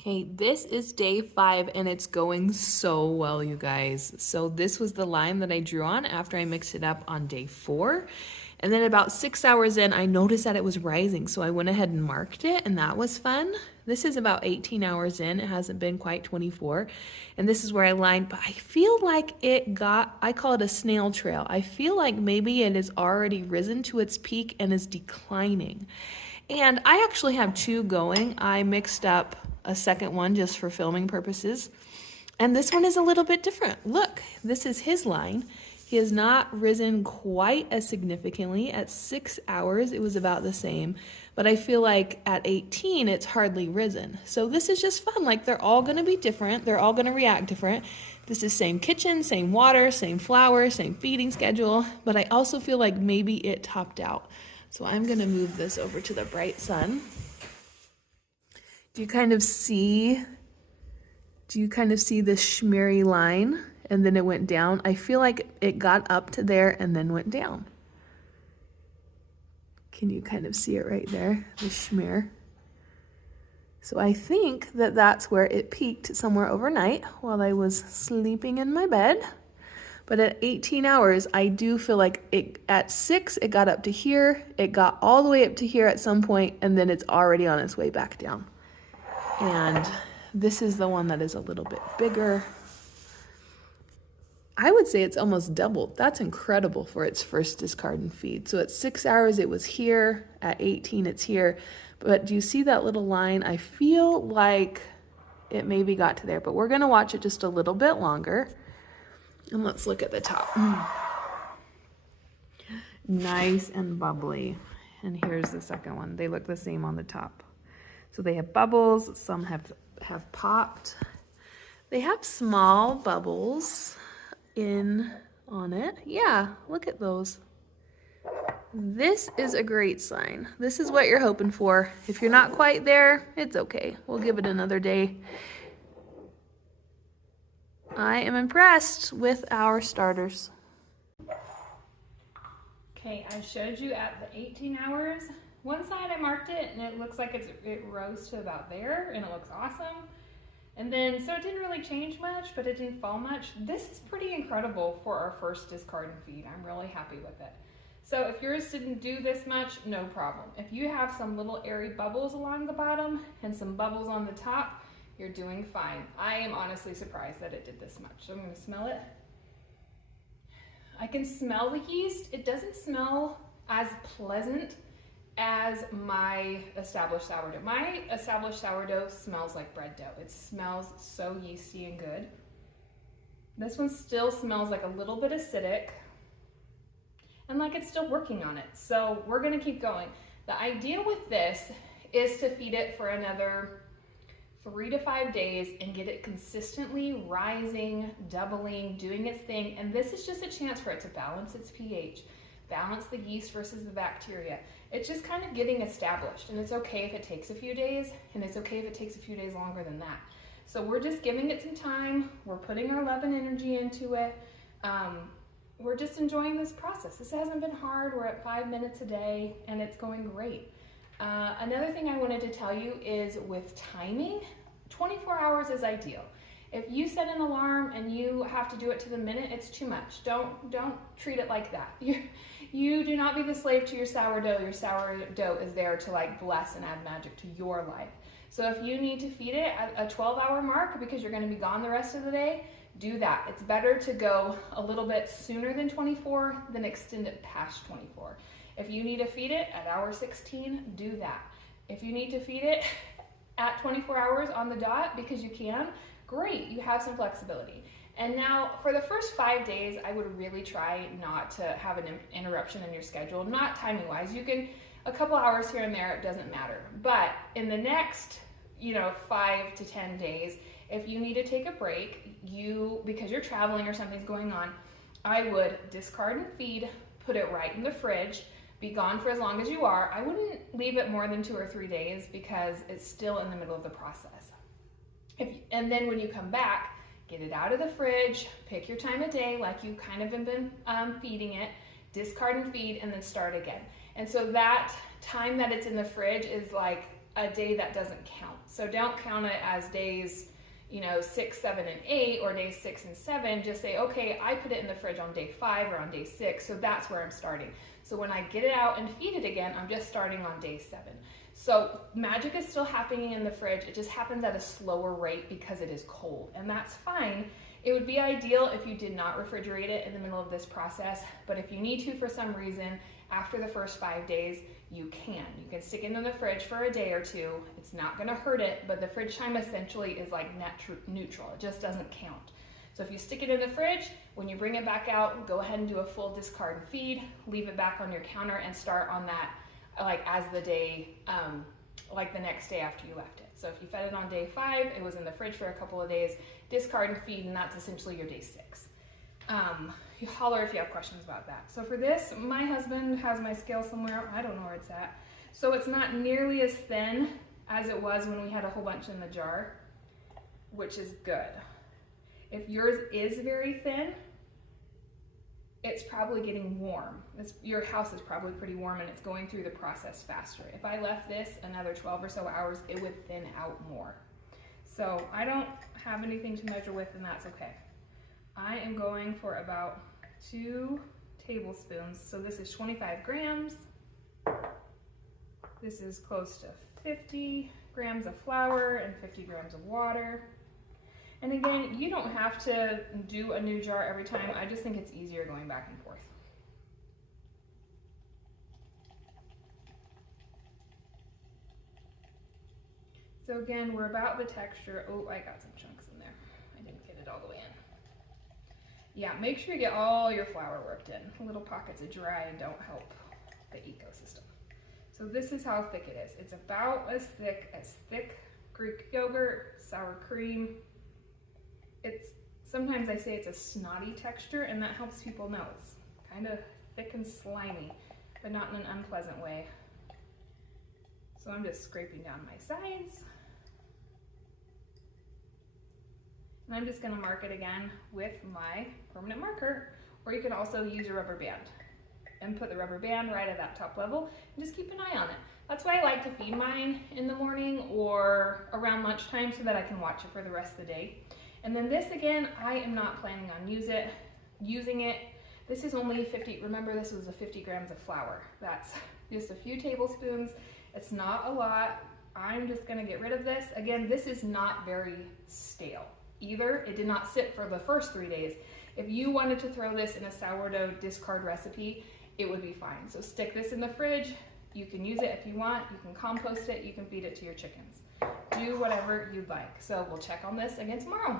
Okay, this is day 5 and it's going so well, you guys. So this was the line that I drew on after I mixed it up on day 4. And then about 6 hours in, I noticed that it was rising. So I went ahead and marked it, and that was fun. This is about 18 hours in. It hasn't been quite 24. And this is where I lined, but I feel like I call it a snail trail. I feel like maybe it has already risen to its peak and is declining. And I actually have 2 going. I mixed up a second one just for filming purposes. And this one is a little bit different. Look, this is his line. He has not risen quite as significantly. At 6 hours, it was about the same. But I feel like at 18, it's hardly risen. So this is just fun. Like, they're all gonna be different. They're all gonna react different. This is same kitchen, same water, same flour, same feeding schedule. But I also feel like maybe it topped out. So I'm gonna move this over to the bright sun. Do you kind of see this shimmery line? And then it went down. I feel like it got up to there and then went down. Can you kind of see it right there, the shimmer? So I think that that's where it peaked somewhere overnight while I was sleeping in my bed. But at 18 hours, I do feel like at 6, it got up to here. It got all the way up to here at some point, and then it's already on its way back down. And this is the one that is a little bit bigger. I would say it's almost doubled. That's incredible for its first discard and feed. So at 6 hours, it was here. At 18, it's here. But do you see that little line? I feel like it maybe got to there, but we're gonna watch it just a little bit longer. And let's look at the top. Nice and bubbly. And here's the second one. They look the same on the top. So they have bubbles. Some have popped. They have small bubbles on it. Yeah, look at those. This is a great sign. This is what you're hoping for. If you're not quite there, it's okay. We'll give it another day. I am impressed with our starters. Okay, I showed you at the 18 hours. One side I marked it and it looks like it rose to about there and it looks awesome. And then, so it didn't really change much, but it didn't fall much. This is pretty incredible for our first discard and feed. I'm really happy with it. So if yours didn't do this much, no problem. If you have some little airy bubbles along the bottom and some bubbles on the top, you're doing fine. I am honestly surprised that it did this much. So I'm gonna smell it. I can smell the yeast. It doesn't smell as pleasant as my established sourdough. My established sourdough smells like bread dough. It smells so yeasty and good. This one still smells like a little bit acidic and like it's still working on it. So we're gonna keep going. The idea with this is to feed it for another 3 to 5 days and get it consistently rising, doubling, doing its thing. And this is just a chance for it to balance its pH, balance the yeast versus the bacteria. It's just kind of getting established, and it's okay if it takes a few days, and it's okay if it takes a few days longer than that. So we're just giving it some time. We're putting our love and energy into it. We're just enjoying this process. This hasn't been hard. We're at 5 minutes a day, and it's going great. Another thing I wanted to tell you is with timing, 24 hours is ideal. If you set an alarm and you have to do it to the minute, it's too much. Don't treat it like that. You do not be the slave to your sourdough. Your sourdough is there to like bless and add magic to your life. So if you need to feed it at a 12-hour mark because you're going to be gone the rest of the day, do that. It's better to go a little bit sooner than 24 than extend it past 24. If you need to feed it at hour 16, do that. If you need to feed it at 24 hours on the dot because you can, great, you have some flexibility. And now for the first 5 days, I would really try not to have an interruption in your schedule, not timing wise. You can, a couple hours here and there, it doesn't matter. But in the next, 5 to 10 days, if you need to take a break, because you're traveling or something's going on, I would discard and feed, put it right in the fridge, be gone for as long as you are. I wouldn't leave it more than 2 or 3 days because it's still in the middle of the process. And then when you come back, get it out of the fridge, pick your time of day like you kind of have been feeding it, discard and feed, and then start again. And so that time that it's in the fridge is like a day that doesn't count. So don't count it as days, 6, 7, and 8, or days 6 and 7. Just say, okay, I put it in the fridge on day 5 or on day 6, so that's where I'm starting. So when I get it out and feed it again, I'm just starting on day 7. So magic is still happening in the fridge. It just happens at a slower rate because it is cold, and that's fine. It would be ideal if you did not refrigerate it in the middle of this process, but if you need to for some reason, after the first 5 days, you can. You can stick it in the fridge for a day or two. It's not gonna hurt it, but the fridge time essentially is like net neutral. It just doesn't count. So if you stick it in the fridge, when you bring it back out, go ahead and do a full discard and feed, leave it back on your counter and start on that like as the day, like the next day after you left it. So if you fed it on day 5, it was in the fridge for a couple of days, discard and feed, and that's essentially your day 6. You holler if you have questions about that. So for this, my husband has my scale somewhere. I don't know where it's at. So it's not nearly as thin as it was when we had a whole bunch in the jar, which is good. If yours is very thin, it's probably getting warm. Your house is probably pretty warm and it's going through the process faster. If I left this another 12 or so hours, it would thin out more. So I don't have anything to measure with, and that's okay. I am going for about 2 tablespoons. So this is 25 grams. This is close to 50 grams of flour and 50 grams of water. And again, you don't have to do a new jar every time. I just think it's easier going back and forth. So again, we're about the texture. Oh, I got some chunks in there. I didn't get it all the way in. Yeah, make sure you get all your flour worked in. Little pockets of dry don't help the ecosystem. So this is how thick it is. It's about as thick Greek yogurt, sour cream. Sometimes I say it's a snotty texture, and that helps people know it's kind of thick and slimy, but not in an unpleasant way. So I'm just scraping down my sides. And I'm just gonna mark it again with my permanent marker, or you can also use a rubber band and put the rubber band right at that top level and just keep an eye on it. That's why I like to feed mine in the morning or around lunchtime so that I can watch it for the rest of the day. And then this again, I am not planning on using it. This is only 50, remember this was a 50 grams of flour. That's just a few tablespoons. It's not a lot. I'm just gonna get rid of this. Again, this is not very stale either. It did not sit for the first 3 days. If you wanted to throw this in a sourdough discard recipe, it would be fine. So stick this in the fridge. You can use it if you want. You can compost it. You can feed it to your chickens. Do whatever you'd like. So we'll check on this again tomorrow.